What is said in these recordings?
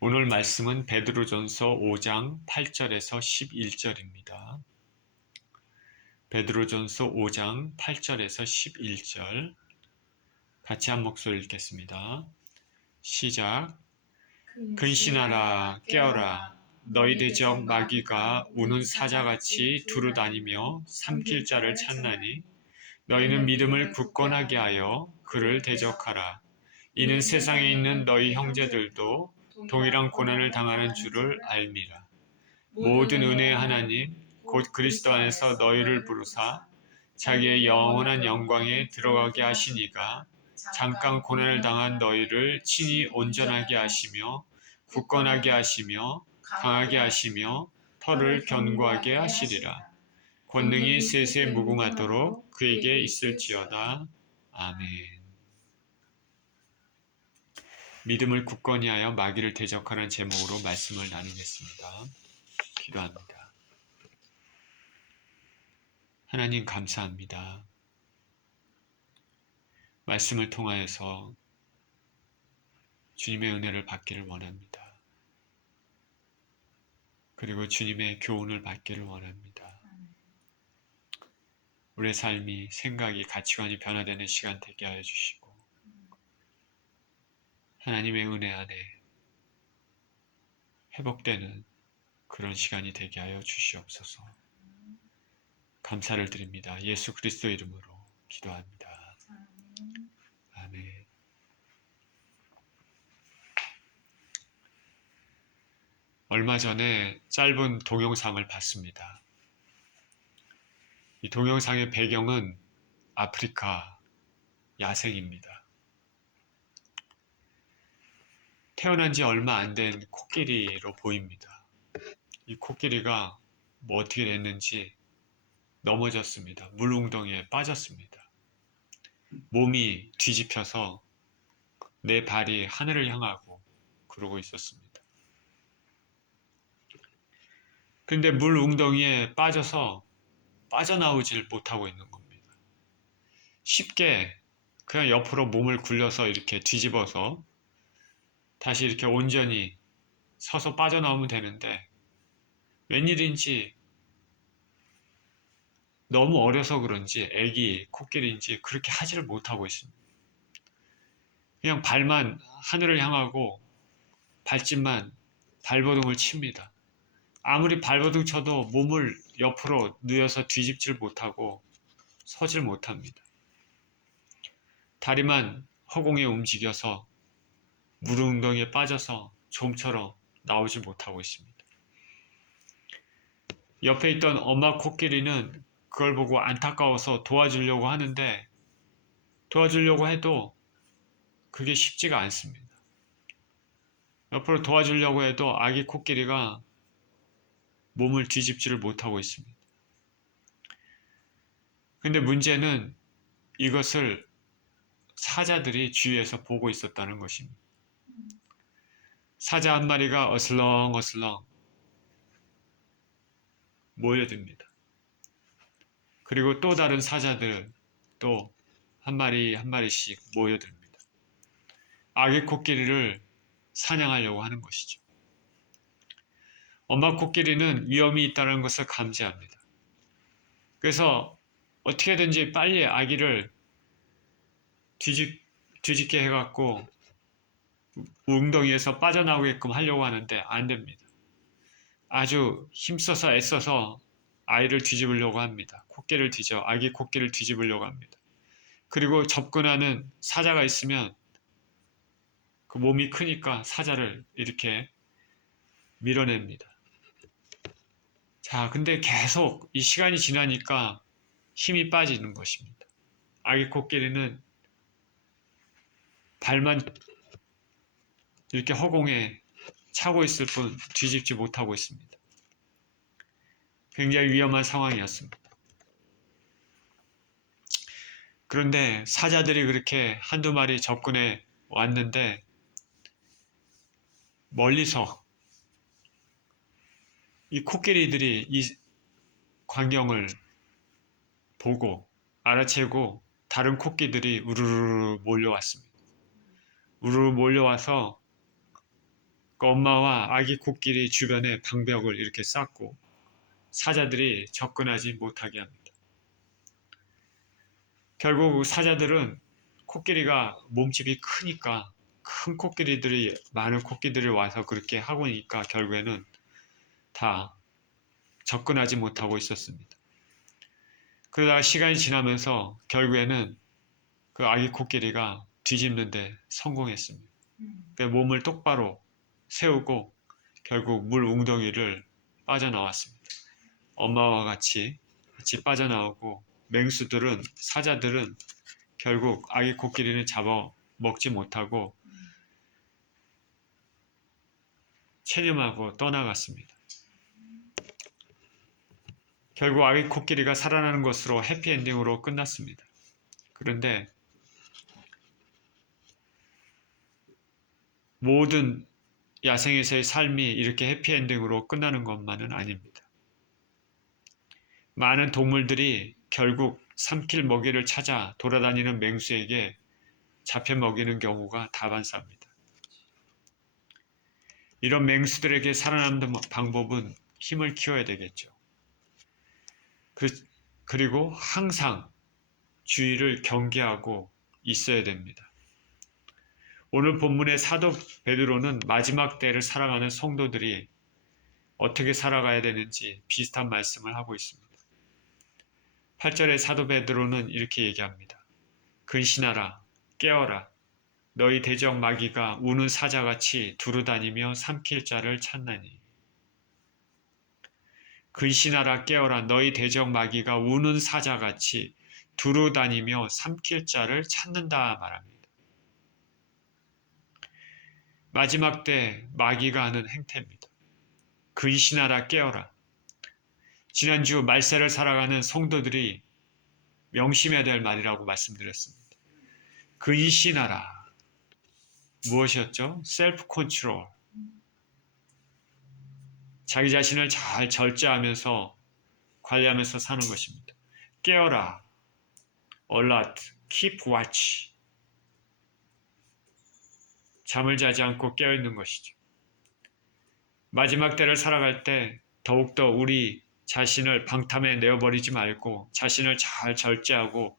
오늘 말씀은 베드로전서 5장 8절에서 11절입니다. 베드로전서 5장 8절에서 11절 같이 한 목소리 읽겠습니다. 시작. 근신하라 깨어라 너희 대적 마귀가 우는 사자같이 두루다니며 삼킬 자를 찾나니 너희는 믿음을 굳건하게 하여 그를 대적하라. 이는 세상에 있는 너희 형제들도 동일한 고난을 당하는 줄을 알미라. 모든 은혜의 하나님 곧 그리스도 안에서 너희를 부르사 자기의 영원한 영광에 들어가게 하시니가 잠깐 고난을 당한 너희를 친히 온전하게 하시며 굳건하게 하시며 강하게 하시며 터를 견고하게 하시리라. 권능이 세세 무궁하도록 그에게 있을지어다. 아멘. 믿음을 굳건히 하여 마귀를 대적하는 제목으로 말씀을 나누겠습니다. 기도합니다. 하나님 감사합니다. 말씀을 통하여서 주님의 은혜를 받기를 원합니다. 그리고 주님의 교훈을 받기를 원합니다. 우리의 삶이 생각이 가치관이 변화되는 시간 되게 하여 주시고 하나님의 은혜 안에 회복되는 그런 시간이 되게 하여 주시옵소서. 감사를 드립니다. 예수 그리스도 이름으로 기도합니다. 아멘. 얼마 전에 짧은 동영상을 봤습니다. 이 동영상의 배경은 아프리카 야생입니다. 태어난 지 얼마 안 된 코끼리로 보입니다. 이 코끼리가 뭐 어떻게 됐는지 넘어졌습니다. 물웅덩이에 빠졌습니다. 몸이 뒤집혀서 내 발이 하늘을 향하고 그러고 있었습니다. 그런데 물웅덩이에 빠져서 빠져나오질 못하고 있는 겁니다. 쉽게 그냥 옆으로 몸을 굴려서 이렇게 뒤집어서 다시 이렇게 온전히 서서 빠져나오면 되는데 웬일인지 너무 어려서 그런지 애기 코끼리인지 그렇게 하지를 못하고 있습니다. 그냥 발만 하늘을 향하고 발짓만 발버둥을 칩니다. 아무리 발버둥 쳐도 몸을 옆으로 누여서 뒤집질 못하고 서질 못합니다. 다리만 허공에 움직여서 물웅덩이에 빠져서 좀처럼 나오지 못하고 있습니다. 옆에 있던 엄마 코끼리는 그걸 보고 안타까워서 도와주려고 하는데 도와주려고 해도 그게 쉽지가 않습니다. 옆으로 도와주려고 해도 아기 코끼리가 몸을 뒤집지를 못하고 있습니다. 근데 문제는 이것을 사자들이 주위에서 보고 있었다는 것입니다. 사자 한 마리가 어슬렁어슬렁 모여듭니다. 그리고 또 다른 사자들 또 한 마리 한 마리씩 모여듭니다. 아기 코끼리를 사냥하려고 하는 것이죠. 엄마 코끼리는 위험이 있다는 것을 감지합니다. 그래서 어떻게든지 빨리 아기를 뒤집게 해갖고 웅덩이에서 빠져나오게끔 하려고 하는데 안 됩니다. 아주 힘써서 애써서 아이를 뒤집으려고 합니다. 아기 코끼리를 뒤집으려고 합니다. 그리고 접근하는 사자가 있으면 그 몸이 크니까 사자를 이렇게 밀어냅니다. 자, 근데 계속 이 시간이 지나니까 힘이 빠지는 것입니다. 아기 코끼리는 발만 이렇게 허공에 차고 있을 뿐 뒤집지 못하고 있습니다. 굉장히 위험한 상황이었습니다. 그런데 사자들이 그렇게 한두 마리 접근해 왔는데 멀리서 이 코끼리들이 이 광경을 보고 알아채고 다른 코끼들이 우르르 몰려왔습니다. 우르르 몰려와서 그 엄마와 아기 코끼리 주변에 방벽을 이렇게 쌓고 사자들이 접근하지 못하게 합니다. 결국 사자들은 코끼리가 몸집이 크니까 많은 코끼리들이 와서 그렇게 하고 니까 결국에는 다 접근하지 못하고 있었습니다. 그러다가 시간이 지나면서 결국에는 그 아기 코끼리가 뒤집는데 성공했습니다. 그 몸을 똑바로 세우고 결국 물 웅덩이를 빠져나왔습니다. 엄마와 같이 빠져나오고 사자들은 결국 아기 코끼리는 잡아 먹지 못하고 체념하고 떠나갔습니다. 결국 아기 코끼리가 살아나는 것으로 해피엔딩으로 끝났습니다. 그런데 모든 야생에서의 삶이 이렇게 해피엔딩으로 끝나는 것만은 아닙니다. 많은 동물들이 결국 삼킬 먹이를 찾아 돌아다니는 맹수에게 잡혀 먹이는 경우가 다반사입니다. 이런 맹수들에게 살아남는 방법은 힘을 키워야 되겠죠. 그리고 항상 주의를 경계하고 있어야 됩니다. 오늘 본문의 사도 베드로는 마지막 때를 살아가는 성도들이 어떻게 살아가야 되는지 비슷한 말씀을 하고 있습니다. 8절에 사도 베드로는 이렇게 얘기합니다. 근신하라, 깨어라. 너희 대적 마귀가 우는 사자같이 두루다니며 삼킬 자를 찾나니. 근신하라, 깨어라. 너희 대적 마귀가 우는 사자같이 두루다니며 삼킬 자를 찾는다 말합니다. 마지막 때 마귀가 하는 행태입니다. 근신하라, 깨어라. 지난주 말세를 살아가는 성도들이 명심해야 될 말이라고 말씀드렸습니다. 근신하라. 무엇이었죠? 셀프 컨트롤. 자기 자신을 잘 절제하면서 관리하면서 사는 것입니다. 깨어라. alert. keep watch. 잠을 자지 않고 깨어있는 것이죠. 마지막 때를 살아갈 때 더욱더 우리 자신을 방탐에 내어버리지 말고 자신을 잘 절제하고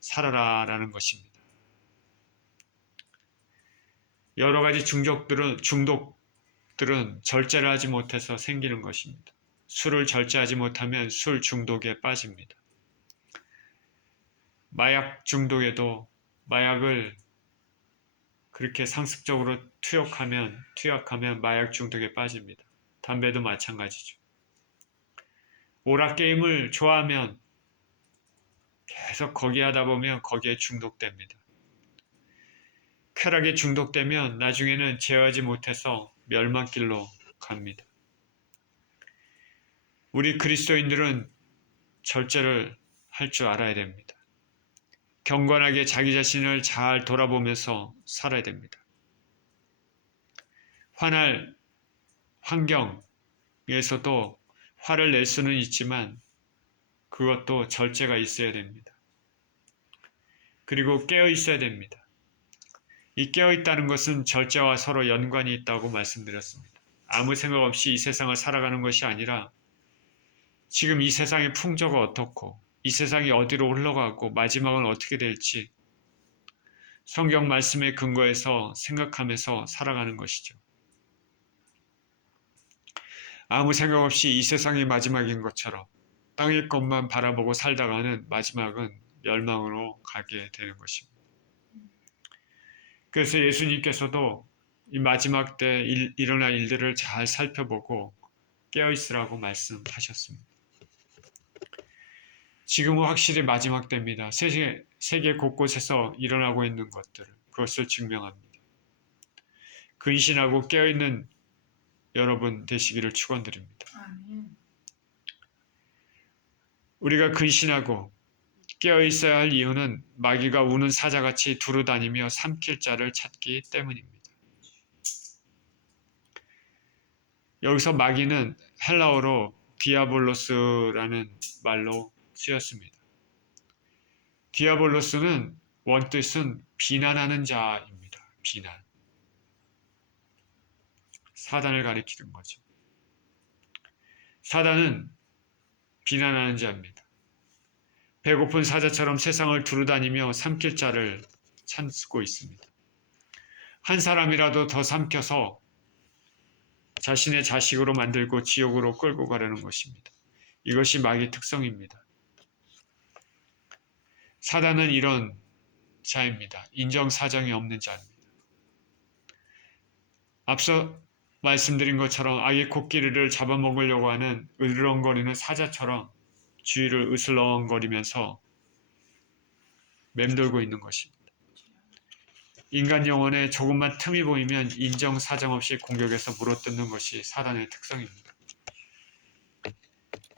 살아라라는 것입니다. 여러 가지 중독들은 절제를 하지 못해서 생기는 것입니다. 술을 절제하지 못하면 술 중독에 빠집니다. 마약 중독에도 마약을 그렇게 상습적으로 투약하면 마약 중독에 빠집니다. 담배도 마찬가지죠. 오락게임을 좋아하면 계속 거기에 하다 보면 거기에 중독됩니다. 쾌락에 중독되면 나중에는 제어하지 못해서 멸망길로 갑니다. 우리 그리스도인들은 절제를 할 줄 알아야 됩니다. 경건하게 자기 자신을 잘 돌아보면서 살아야 됩니다. 화날 환경에서도 화를 낼 수는 있지만 그것도 절제가 있어야 됩니다. 그리고 깨어 있어야 됩니다. 이 깨어있다는 것은 절제와 서로 연관이 있다고 말씀드렸습니다. 아무 생각 없이 이 세상을 살아가는 것이 아니라 지금 이 세상의 풍조가 어떻고 이 세상이 어디로 흘러가고 마지막은 어떻게 될지 성경 말씀에 근거해서 생각하면서 살아가는 것이죠. 아무 생각 없이 이 세상이 마지막인 것처럼 땅의 것만 바라보고 살다가는 마지막은 멸망으로 가게 되는 것입니다. 그래서 예수님께서도 이 마지막 때 일어날 일들을 잘 살펴보고 깨어있으라고 말씀하셨습니다. 지금은 확실히 마지막 때입니다. 세계 곳곳에서 일어나고 있는 그것을 증명합니다. 근신하고 깨어있는 여러분 되시기를 축원드립니다. 우리가 근신하고 깨어있어야 할 이유는 마귀가 우는 사자같이 두루다니며 삼킬 자를 찾기 때문입니다. 여기서 마귀는 헬라어로 디아볼로스라는 말로 쓰였습니다. 디아볼로스는 원뜻은 비난하는 자입니다. 비난. 사단을 가리키는 거죠. 사단은 비난하는 자입니다. 배고픈 사자처럼 세상을 두루다니며 삼킬 자를 찾고 있습니다. 한 사람이라도 더 삼켜서 자신의 자식으로 만들고 지옥으로 끌고 가려는 것입니다. 이것이 마귀의 특성입니다. 사단은 이런 자입니다. 인정사정이 없는 자입니다. 앞서 말씀드린 것처럼 악의 코끼리를 잡아먹으려고 하는 으르렁거리는 사자처럼 주위를 으슬렁거리면서 맴돌고 있는 것입니다. 인간 영혼에 조금만 틈이 보이면 인정사정 없이 공격해서 물어뜯는 것이 사단의 특성입니다.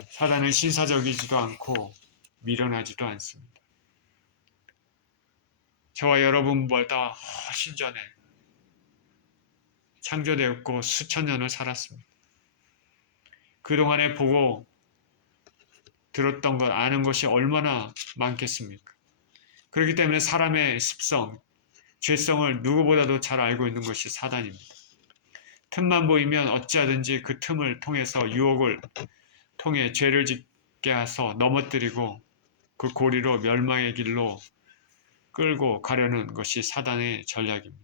사단은 신사적이지도 않고 미련하지도 않습니다. 저와 여러분보다 훨씬 전에 창조되었고 수천 년을 살았습니다. 그동안에 보고 들었던 것, 아는 것이 얼마나 많겠습니까? 그렇기 때문에 사람의 습성, 죄성을 누구보다도 잘 알고 있는 것이 사단입니다. 틈만 보이면 어찌하든지 그 틈을 통해서 유혹을 통해 죄를 짓게 해서 넘어뜨리고 그 고리로 멸망의 길로 끌고 가려는 것이 사단의 전략입니다.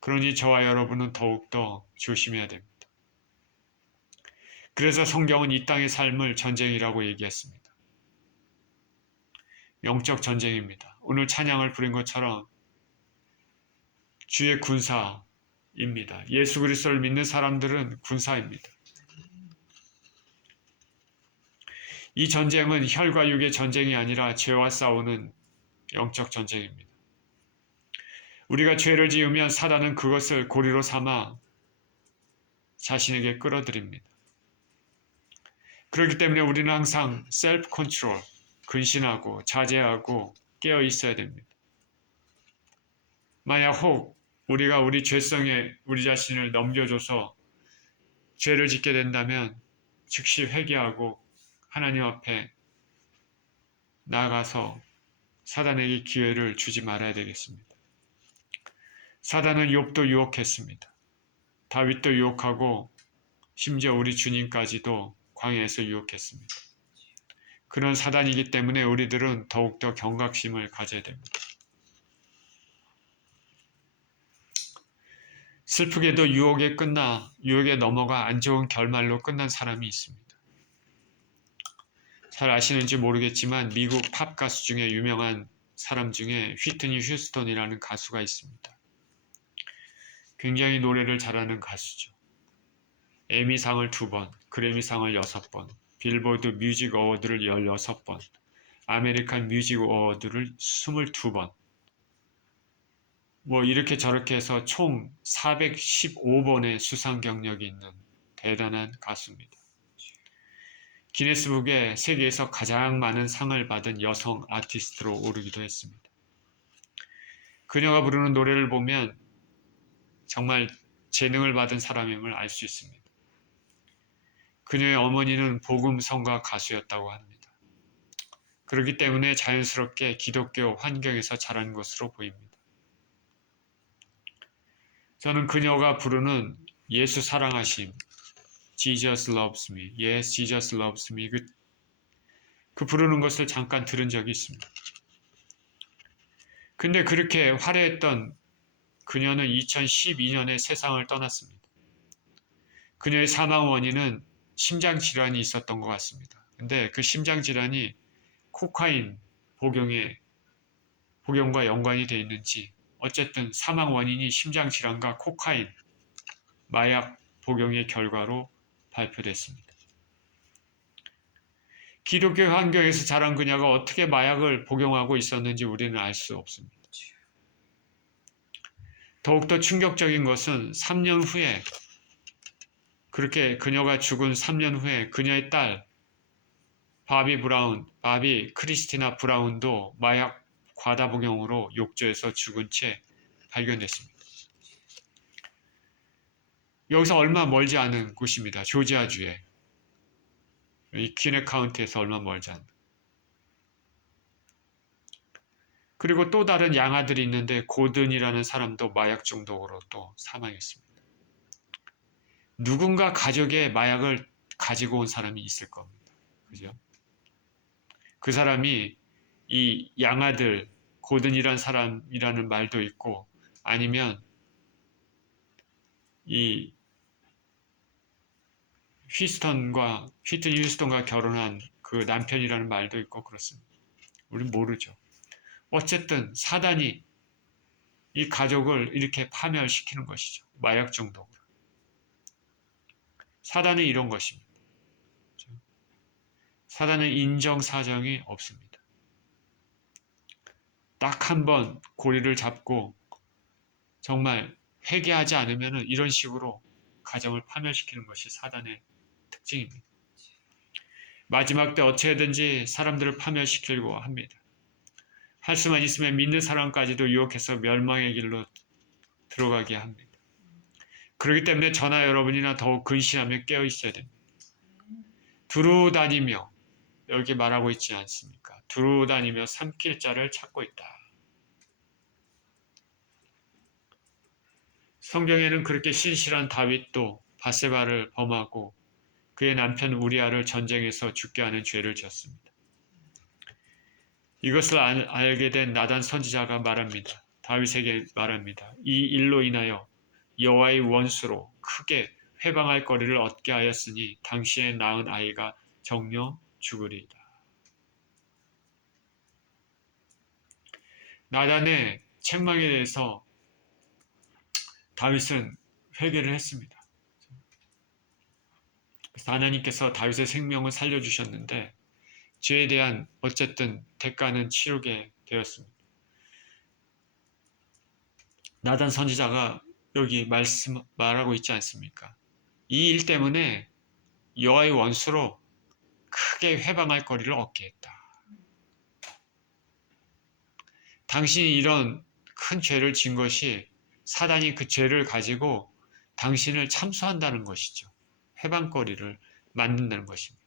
그러니 저와 여러분은 더욱더 조심해야 됩니다. 그래서 성경은 이 땅의 삶을 전쟁이라고 얘기했습니다. 영적 전쟁입니다. 오늘 찬양을 부른 것처럼 주의 군사입니다. 예수 그리스도를 믿는 사람들은 군사입니다. 이 전쟁은 혈과 육의 전쟁이 아니라 죄와 싸우는 영적 전쟁입니다. 우리가 죄를 지으면 사단은 그것을 고리로 삼아 자신에게 끌어들입니다. 그렇기 때문에 우리는 항상 셀프 컨트롤, 근신하고 자제하고 깨어 있어야 됩니다. 만약 혹 우리가 우리 죄성에 우리 자신을 넘겨줘서 죄를 짓게 된다면 즉시 회개하고 하나님 앞에 나아가서 사단에게 기회를 주지 말아야 되겠습니다. 사단은 욥도 유혹했습니다. 다윗도 유혹하고 심지어 우리 주님까지도 광야에서 유혹했습니다. 그런 사단이기 때문에 우리들은 더욱더 경각심을 가져야 됩니다. 슬프게도 유혹에 넘어가 안 좋은 결말로 끝난 사람이 있습니다. 잘 아시는지 모르겠지만 미국 팝 가수 중에 유명한 사람 중에 휘트니 휴스턴이라는 가수가 있습니다. 굉장히 노래를 잘하는 가수죠. 에미상을 2번, 그래미상을 6번, 빌보드 뮤직 어워드를 16번, 아메리칸 뮤직 어워드를 22번, 이렇게 저렇게 해서 총 415번의 수상 경력이 있는 대단한 가수입니다. 기네스북에 세계에서 가장 많은 상을 받은 여성 아티스트로 오르기도 했습니다. 그녀가 부르는 노래를 보면 정말 재능을 받은 사람임을 알 수 있습니다. 그녀의 어머니는 복음성가 가수였다고 합니다. 그렇기 때문에 자연스럽게 기독교 환경에서 자란 것으로 보입니다. 저는 그녀가 부르는 예수 사랑하심, Jesus loves me, yes, Jesus loves me, 그 부르는 것을 잠깐 들은 적이 있습니다. 근데 그렇게 화려했던 그녀는 2012년에 세상을 떠났습니다. 그녀의 사망 원인은 심장질환이 있었던 것 같습니다. 근데 그 심장질환이 코카인 복용과 연관이 되어 있는지 어쨌든 사망 원인이 심장질환과 코카인, 마약 복용의 결과로 발표됐습니다. 기독교 환경에서 자란 그녀가 어떻게 마약을 복용하고 있었는지 우리는 알 수 없습니다. 더욱더 충격적인 것은 3년 후에 그렇게 그녀가 죽은 3년 후에 그녀의 딸 바비 크리스티나 브라운도 마약 과다 복용으로 욕조에서 죽은 채 발견됐습니다. 여기서 얼마 멀지 않은 곳입니다. 조지아주에. 이 퀴네 카운티에서 얼마 멀지 않은. 그리고 또 다른 양아들이 있는데 고든이라는 사람도 마약 중독으로 또 사망했습니다. 누군가 가족의 마약을 가지고 온 사람이 있을 겁니다. 그죠? 그 사람이 이 양아들, 고든이란 사람이라는 말도 있고, 아니면 이 휘트니 휴스턴과 결혼한 그 남편이라는 말도 있고 그렇습니다. 우린 모르죠. 어쨌든 사단이 이 가족을 이렇게 파멸시키는 것이죠. 마약 중독으로. 사단은 이런 것입니다. 사단은 인정사정이 없습니다. 딱 한 번 고리를 잡고 정말 회개하지 않으면 이런 식으로 가정을 파멸시키는 것이 사단의 특징입니다. 마지막 때 어찌해든지 사람들을 파멸시키려고 합니다. 할 수만 있으면 믿는 사람까지도 유혹해서 멸망의 길로 들어가게 합니다. 그렇기 때문에 저나 여러분이나 더욱 근신하며 깨어 있어야 됩니다. 두루 다니며, 여기 말하고 있지 않습니까? 두루 다니며 삼킬 자를 찾고 있다. 성경에는 그렇게 신실한 다윗도 바세바를 범하고 그의 남편 우리아를 전쟁에서 죽게 하는 죄를 지었습니다. 이것을 알게 된 나단 선지자가 말합니다. 다윗에게 말합니다. 이 일로 인하여 여호와의 원수로 크게 회방할 거리를 얻게 하였으니 당신의 낳은 아이가 정녕 죽으리이다. 나단의 책망에 대해서 다윗은 회개를 했습니다. 그래서 하나님께서 다윗의 생명을 살려주셨는데 죄에 대한 어쨌든 대가는 치르게 되었습니다. 나단 선지자가 여기 말하고 있지 않습니까? 이 일 때문에 여호와의 원수로 크게 회방할 거리를 얻게 했다. 당신이 이런 큰 죄를 진 것이 사단이 그 죄를 가지고 당신을 참수한다는 것이죠. 회방거리를 만든다는 것입니다.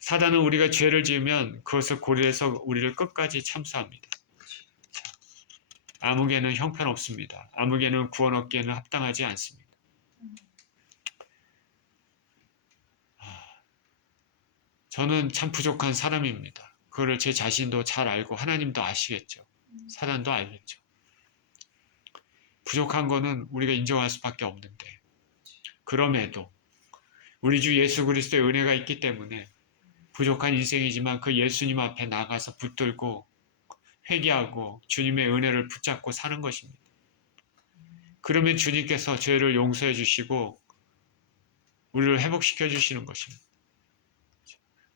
사단은 우리가 죄를 지으면 그것을 고려해서 우리를 끝까지 참수합니다. 아무개는 형편없습니다. 아무개는 구원 얻기에는 합당하지 않습니다. 저는 참 부족한 사람입니다. 그거를 제 자신도 잘 알고 하나님도 아시겠죠. 사단도 알겠죠. 부족한 거는 우리가 인정할 수밖에 없는데 그럼에도 우리 주 예수 그리스도의 은혜가 있기 때문에 부족한 인생이지만 그 예수님 앞에 나가서 붙들고 회개하고 주님의 은혜를 붙잡고 사는 것입니다. 그러면 주님께서 죄를 용서해 주시고 우리를 회복시켜 주시는 것입니다.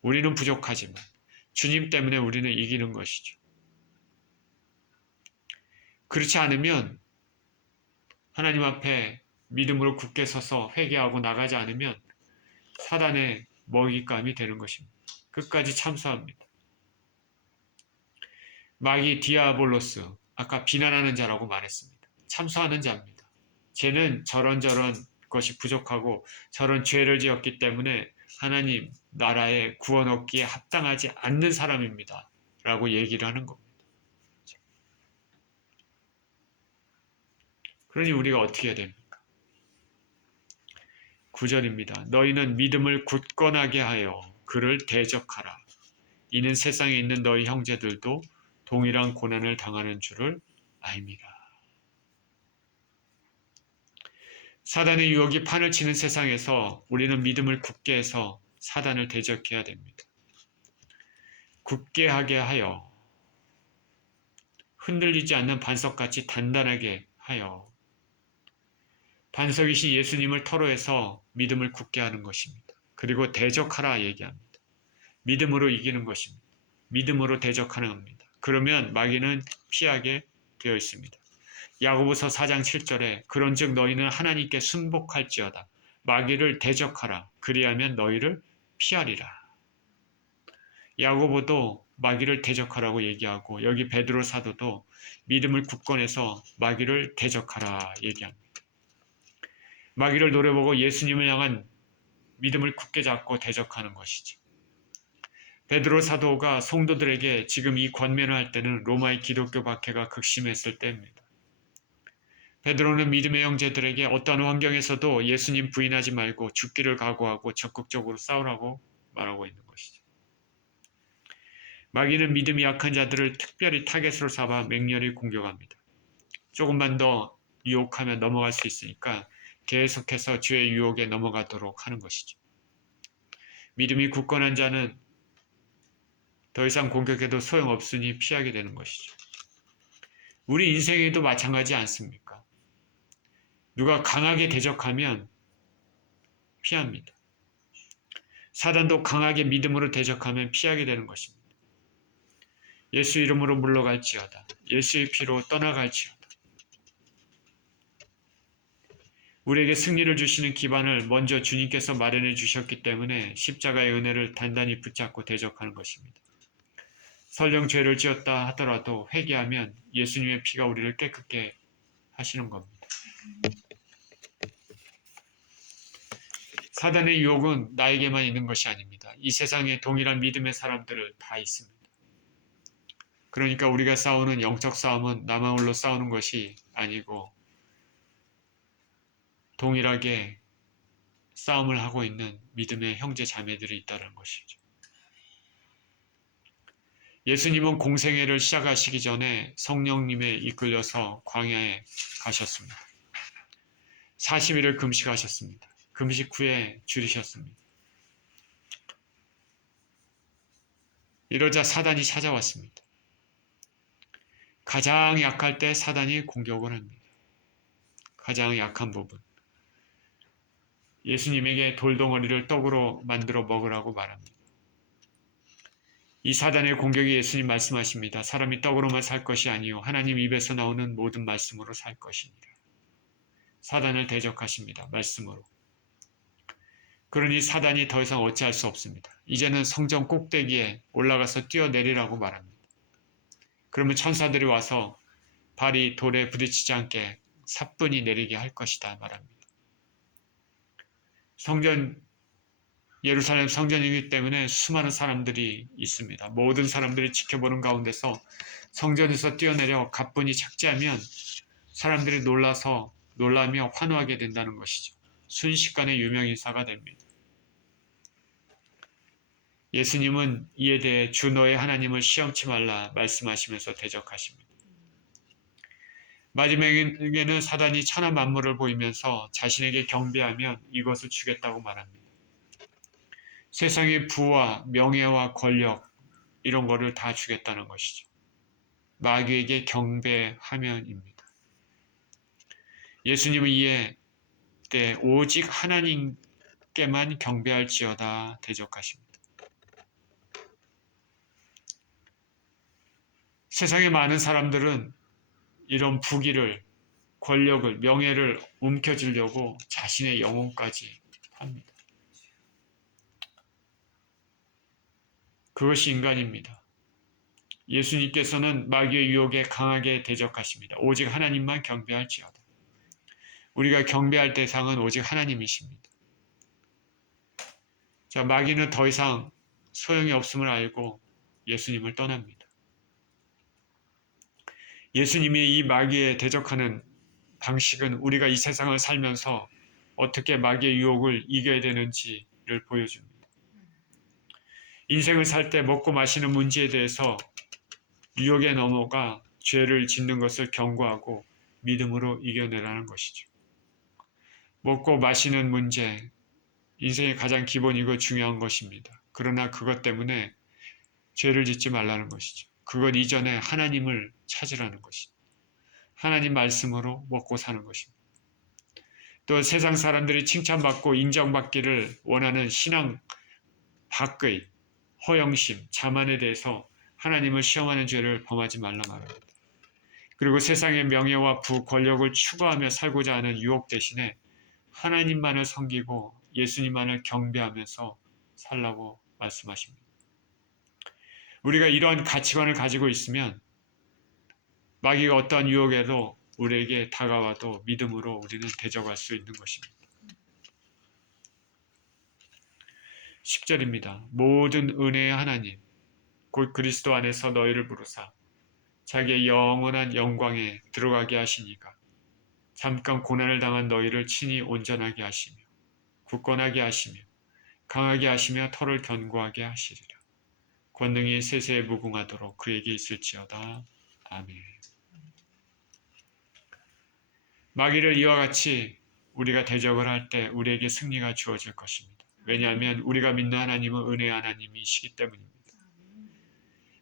우리는 부족하지만 주님 때문에 우리는 이기는 것이죠. 그렇지 않으면 하나님 앞에 믿음으로 굳게 서서 회개하고 나가지 않으면 사단의 먹잇감이 되는 것입니다. 끝까지 참수합니다. 마귀 디아볼로스, 아까 비난하는 자라고 말했습니다. 참수하는 자입니다. 쟤는 저런 것이 부족하고 저런 죄를 지었기 때문에 하나님 나라의 구원 얻기에 합당하지 않는 사람입니다. 라고 얘기를 하는 겁니다. 그러니 우리가 어떻게 해야 됩니까? 9절입니다. 너희는 믿음을 굳건하게 하여 그를 대적하라. 이는 세상에 있는 너희 형제들도 동일한 고난을 당하는 줄을 알미라. 사단의 유혹이 판을 치는 세상에서 우리는 믿음을 굳게 해서 사단을 대적해야 됩니다. 굳게 하게 하여 흔들리지 않는 반석같이 단단하게 하여 반석이신 예수님을 터로해서 믿음을 굳게 하는 것입니다. 그리고 대적하라 얘기합니다. 믿음으로 이기는 것입니다. 믿음으로 대적하는 겁니다. 그러면 마귀는 피하게 되어 있습니다. 야고보서 4장 7절에 그런즉 너희는 하나님께 순복할지어다. 마귀를 대적하라. 그리하면 너희를 피하리라. 야고보도 마귀를 대적하라고 얘기하고 여기 베드로 사도도 믿음을 굳건해서 마귀를 대적하라 얘기합니다. 마귀를 노려보고 예수님을 향한 믿음을 굳게 잡고 대적하는 것이죠. 베드로 사도가 성도들에게 지금 이 권면을 할 때는 로마의 기독교 박해가 극심했을 때입니다. 베드로는 믿음의 형제들에게 어떤 환경에서도 예수님 부인하지 말고 죽기를 각오하고 적극적으로 싸우라고 말하고 있는 것이죠. 마귀는 믿음이 약한 자들을 특별히 타겟으로 삼아 맹렬히 공격합니다. 조금만 더 유혹하면 넘어갈 수 있으니까 계속해서 죄의 유혹에 넘어가도록 하는 것이죠. 믿음이 굳건한 자는 더 이상 공격해도 소용없으니 피하게 되는 것이죠. 우리 인생에도 마찬가지 않습니까? 누가 강하게 대적하면 피합니다. 사단도 강하게 믿음으로 대적하면 피하게 되는 것입니다. 예수 이름으로 물러갈지어다. 예수의 피로 떠나갈지어다. 우리에게 승리를 주시는 기반을 먼저 주님께서 마련해 주셨기 때문에 십자가의 은혜를 단단히 붙잡고 대적하는 것입니다. 설령 죄를 지었다 하더라도 회개하면 예수님의 피가 우리를 깨끗게 하시는 겁니다. 사단의 유혹은 나에게만 있는 것이 아닙니다. 이 세상에 동일한 믿음의 사람들을 다 있습니다. 그러니까 우리가 싸우는 영적 싸움은 나만 홀로 싸우는 것이 아니고 동일하게 싸움을 하고 있는 믿음의 형제 자매들이 있다는 것이죠. 예수님은 공생애를 시작하시기 전에 성령님에 이끌려서 광야에 가셨습니다. 40일을 금식하셨습니다. 금식 후에 줄이셨습니다. 이러자 사단이 찾아왔습니다. 가장 약할 때 사단이 공격을 합니다. 가장 약한 부분. 예수님에게 돌덩어리를 떡으로 만들어 먹으라고 말합니다. 이 사단의 공격이 예수님 말씀하십니다. 사람이 떡으로만 살 것이 아니요 하나님 입에서 나오는 모든 말씀으로 살 것이니라. 사단을 대적하십니다. 말씀으로. 그러니 사단이 더 이상 어찌할 수 없습니다. 이제는 성전 꼭대기에 올라가서 뛰어내리라고 말합니다. 그러면 천사들이 와서 발이 돌에 부딪히지 않게 사뿐히 내리게 할 것이다 말합니다. 예루살렘 성전이기 때문에 수많은 사람들이 있습니다. 모든 사람들이 지켜보는 가운데서 성전에서 뛰어내려 가뿐히 착지하면 사람들이 놀라며 환호하게 된다는 것이죠. 순식간에 유명인사가 됩니다. 예수님은 이에 대해 주 너의 하나님을 시험치 말라 말씀하시면서 대적하십니다. 마지막에는 사단이 천하 만물을 보이면서 자신에게 경배하면 이것을 주겠다고 말합니다. 세상의 부와 명예와 권력 이런 거를 다 주겠다는 것이죠. 마귀에게 경배하면입니다. 예수님은 이에 때 오직 하나님께만 경배할지어다 대적하십니다. 세상의 많은 사람들은 이런 부귀를, 권력을, 명예를 움켜쥐려고 자신의 영혼까지 합니다. 그것이 인간입니다. 예수님께서는 마귀의 유혹에 강하게 대적하십니다. 오직 하나님만 경배할지어다. 우리가 경배할 대상은 오직 하나님이십니다. 자, 마귀는 더 이상 소용이 없음을 알고 예수님을 떠납니다. 예수님이 이 마귀에 대적하는 방식은 우리가 이 세상을 살면서 어떻게 마귀의 유혹을 이겨야 되는지를 보여줍니다. 인생을 살 때 먹고 마시는 문제에 대해서 유혹에 넘어가 죄를 짓는 것을 경고하고 믿음으로 이겨내라는 것이죠. 먹고 마시는 문제, 인생의 가장 기본이고 중요한 것입니다. 그러나 그것 때문에 죄를 짓지 말라는 것이죠. 그것 이전에 하나님을 찾으라는 것이죠. 하나님 말씀으로 먹고 사는 것입니다. 또 세상 사람들이 칭찬받고 인정받기를 원하는 신앙 밖의 허영심, 자만에 대해서 하나님을 시험하는 죄를 범하지 말라 말합니다. 그리고 세상의 명예와 부, 권력을 추구하며 살고자 하는 유혹 대신에 하나님만을 섬기고 예수님만을 경배하면서 살라고 말씀하십니다. 우리가 이러한 가치관을 가지고 있으면 마귀가 어떠한 유혹에도 우리에게 다가와도 믿음으로 우리는 대적할 수 있는 것입니다. 10절입니다. 모든 은혜의 하나님 곧 그리스도 안에서 너희를 부르사 자기의 영원한 영광에 들어가게 하시니가 잠깐 고난을 당한 너희를 친히 온전하게 하시며 굳건하게 하시며 강하게 하시며 털을 견고하게 하시리라. 권능이 세세에 무궁하도록 그에게 있을지어다. 아멘. 마귀를 이와 같이 우리가 대적을 할 때 우리에게 승리가 주어질 것입니다. 왜냐하면 우리가 믿는 하나님은 은혜의 하나님이시기 때문입니다.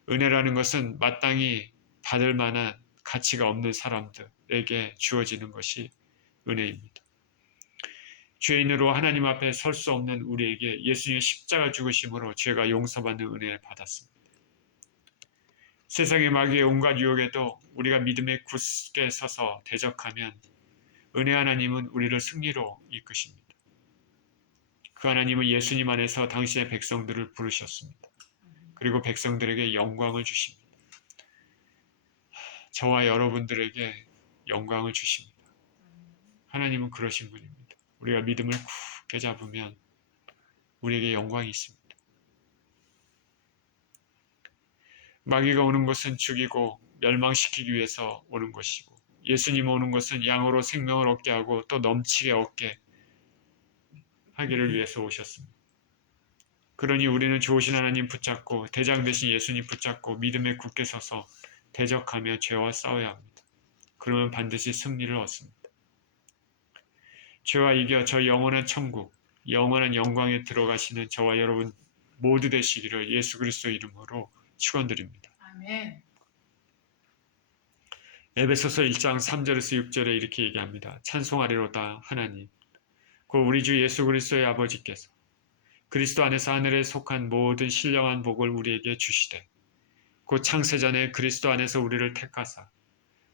은혜라는 것은 마땅히 받을 만한 가치가 없는 사람들에게 주어지는 것이 은혜입니다. 죄인으로 하나님 앞에 설 수 없는 우리에게 예수님의 십자가 죽으심으로 죄가 용서받는 은혜를 받았습니다. 세상의 마귀의 온갖 유혹에도 우리가 믿음에 굳게 서서 대적하면 은혜 하나님은 우리를 승리로 이끄십니다. 그 하나님은 예수님 안에서 당신의 백성들을 부르셨습니다. 그리고 백성들에게 영광을 주십니다. 저와 여러분들에게 영광을 주십니다. 하나님은 그러신 분입니다. 우리가 믿음을 굳게 잡으면 우리에게 영광이 있습니다. 마귀가 오는 것은 죽이고 멸망시키기 위해서 오는 것이고 예수님 오는 것은 양으로 생명을 얻게 하고 또 넘치게 얻게 하기를 위해서 오셨습니다. 그러니 우리는 좋으신 하나님 붙잡고 대장 되신 예수님 붙잡고 믿음에 굳게 서서 대적하며 죄와 싸워야 합니다. 그러면 반드시 승리를 얻습니다. 죄와 이겨 저 영원한 천국, 영원한 영광에 들어가시는 저와 여러분 모두 되시기를 예수 그리스도 이름으로 축원드립니다. 아멘. 에베소서 1장 3절에서 6절에 이렇게 얘기합니다. 찬송하리로다 하나님 곧 우리 주 예수 그리스도의 아버지께서 그리스도 안에서 하늘에 속한 모든 신령한 복을 우리에게 주시되 곧 창세전에 그리스도 안에서 우리를 택하사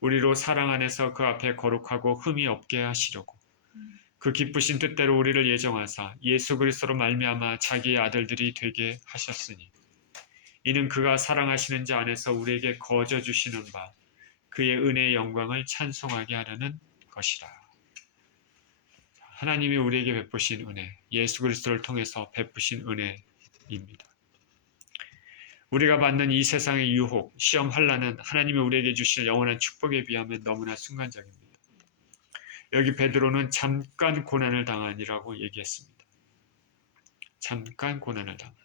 우리로 사랑 안에서 그 앞에 거룩하고 흠이 없게 하시려고 그 기쁘신 뜻대로 우리를 예정하사 예수 그리스도로 말미암아 자기의 아들들이 되게 하셨으니 이는 그가 사랑하시는 자 안에서 우리에게 거저 주시는 바 그의 은혜의 영광을 찬송하게 하려는 것이라. 하나님이 우리에게 베푸신 은혜, 예수 그리스도를 통해서 베푸신 은혜입니다. 우리가 받는 이 세상의 유혹, 시험, 환난은 하나님이 우리에게 주실 영원한 축복에 비하면 너무나 순간적입니다. 여기 베드로는 잠깐 고난을 당하니라고 얘기했습니다. 잠깐 고난을 당한.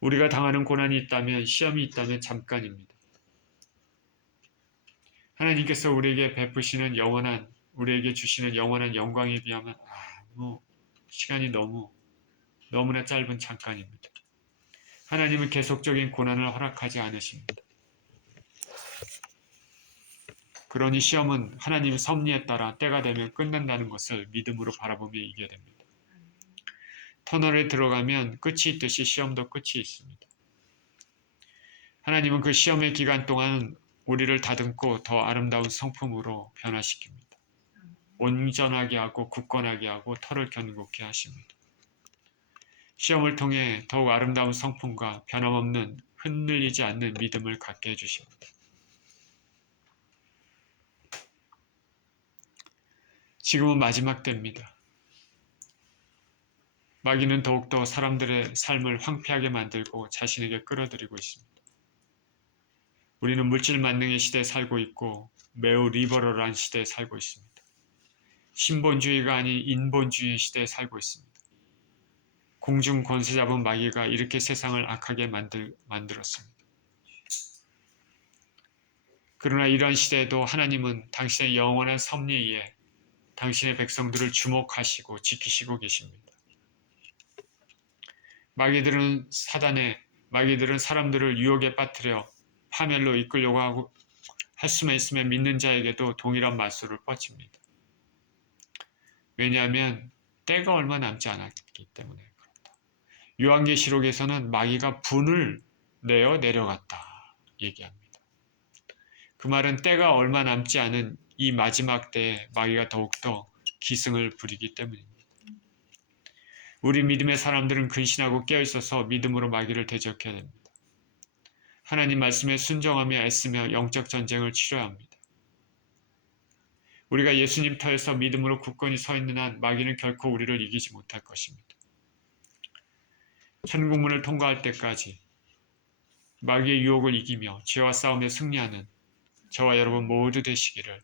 우리가 당하는 고난이 있다면, 시험이 있다면 잠깐입니다. 하나님께서 우리에게 베푸시는 우리에게 주시는 영원한 영광에 비하면 시간이 너무나 짧은 잠깐입니다. 하나님은 계속적인 고난을 허락하지 않으십니다. 그러니 시험은 하나님의 섭리에 따라 때가 되면 끝난다는 것을 믿음으로 바라보며 이겨야 됩니다. 터널에 들어가면 끝이 있듯이 시험도 끝이 있습니다. 하나님은 그 시험의 기간 동안 우리를 다듬고 더 아름다운 성품으로 변화시킵니다. 온전하게 하고 굳건하게 하고 털을 견고케 하십니다. 시험을 통해 더욱 아름다운 성품과 변함없는 흔들리지 않는 믿음을 갖게 해주십니다. 지금은 마지막 때입니다. 마귀는 더욱더 사람들의 삶을 황폐하게 만들고 자신에게 끌어들이고 있습니다. 우리는 물질 만능의 시대에 살고 있고 매우 리버럴한 시대에 살고 있습니다. 신본주의가 아닌 인본주의 시대에 살고 있습니다. 공중 권세 잡은 마귀가 이렇게 세상을 악하게 만들었습니다. 그러나 이러한 시대에도 하나님은 당신의 영원한 섭리에 당신의 백성들을 주목하시고 지키시고 계십니다. 마귀들은 사람들을 유혹에 빠뜨려 파멸로 이끌려고 하고 할 수만 있으면 믿는 자에게도 동일한 맞수를 뻗칩니다. 왜냐하면 때가 얼마 남지 않았기 때문에 그렇다. 요한계시록에서는 마귀가 분을 내어 내려갔다 얘기합니다. 그 말은 때가 얼마 남지 않은 이 마지막 때에 마귀가 더욱더 기승을 부리기 때문입니다. 우리 믿음의 사람들은 근신하고 깨어있어서 믿음으로 마귀를 대적해야 됩니다. 하나님 말씀에 순종하며 애쓰며 영적 전쟁을 치러야 합니다. 우리가 예수님 터에서 믿음으로 굳건히 서 있는 한 마귀는 결코 우리를 이기지 못할 것입니다. 천국문을 통과할 때까지 마귀의 유혹을 이기며 죄와 싸움에 승리하는 저와 여러분 모두 되시기를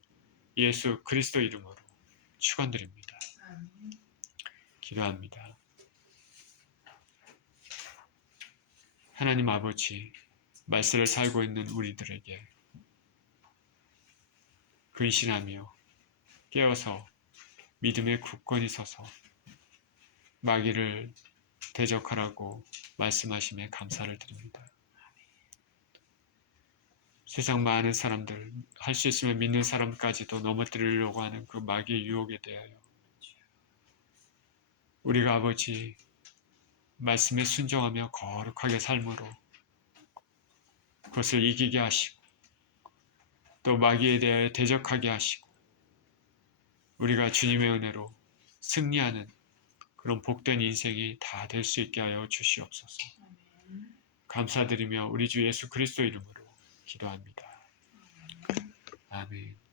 예수 그리스도 이름으로 축원드립니다. 기도합니다. 하나님 아버지, 말씀을 살고 있는 우리들에게 근신하며 깨어서 믿음의 굳건히 서서 마귀를 대적하라고 말씀하심에 감사를 드립니다. 세상 많은 사람들, 할 수 있으면 믿는 사람까지도 넘어뜨리려고 하는 그 마귀의 유혹에 대하여 우리가 아버지 말씀에 순종하며 거룩하게 삶으로 그것을 이기게 하시고 또 마귀에 대하여 대적하게 하시고 우리가 주님의 은혜로 승리하는 그런 복된 인생이 다 될 수 있게 하여 주시옵소서. 감사드리며 우리 주 예수 그리스도 이름으로 기도합니다. 아멘.